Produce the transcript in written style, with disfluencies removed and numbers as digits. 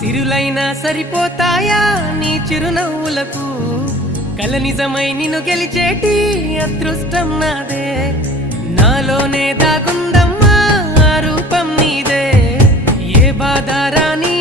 సిరులైనా సరిపోతాయా నీ చిరునవ్వులకు కల నిజమై నిన్ను గెలిచేటి అదృష్టం నాదే నాలోనే దాగుందమ్మా ఆ రూపం నీదే ఏ బాధ రాని